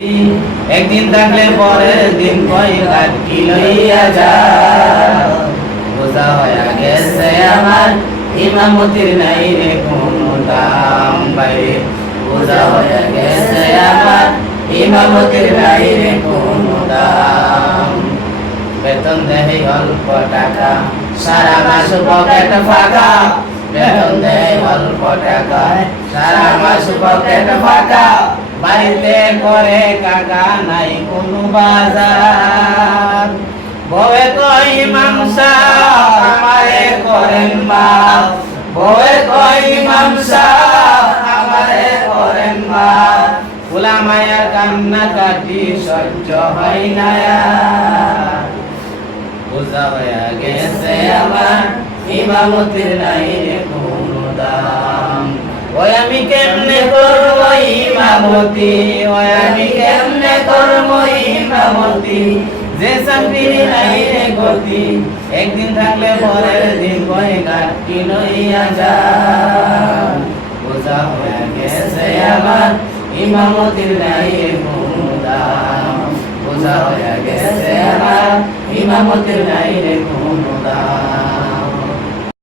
একদিন থাকলে পরের দিন কই কাটি লইয়া যায় বোঝা হইয়া গেছে আমার ইমামতির নাই রে কোনো দাম বাইরে বোঝা হইয়া গেছে আমার ইমামতির নাই রে কোনো দাম বেতন দেয় অল্প টাকা সারা মাস পকেট ফাঁকা বেতন দেয় অল্প টাকা সারা মাস পকেট ফাঁকা বাড়িতে করে কাকা নাই কোনো বাজার বউয়ে কই ইমাম সাহেব আমারে করেন মাফ বউয়ে কই ইমাম সাহেব আমারে করেন মাফ ফুলা মায়ের কান্না কাটি সহ্য হয় না বোঝা হইয়া গেছে আমার ইমামতির নাই রে কোনো দাম ওই আমি কেমনে করব ইমামতি ওই আমি কেমনে করব ইমামতি যে চাকরি নাই রে গতি একদিন থাকলে পরের দিন কই কাটি লইয়া যায় বোঝা হইয়া গেছে আমার ইমামতির নাই রে কোনো দাম বোঝা হইয়া গেছে আমার ইমামতির নাই রে কোনো দাম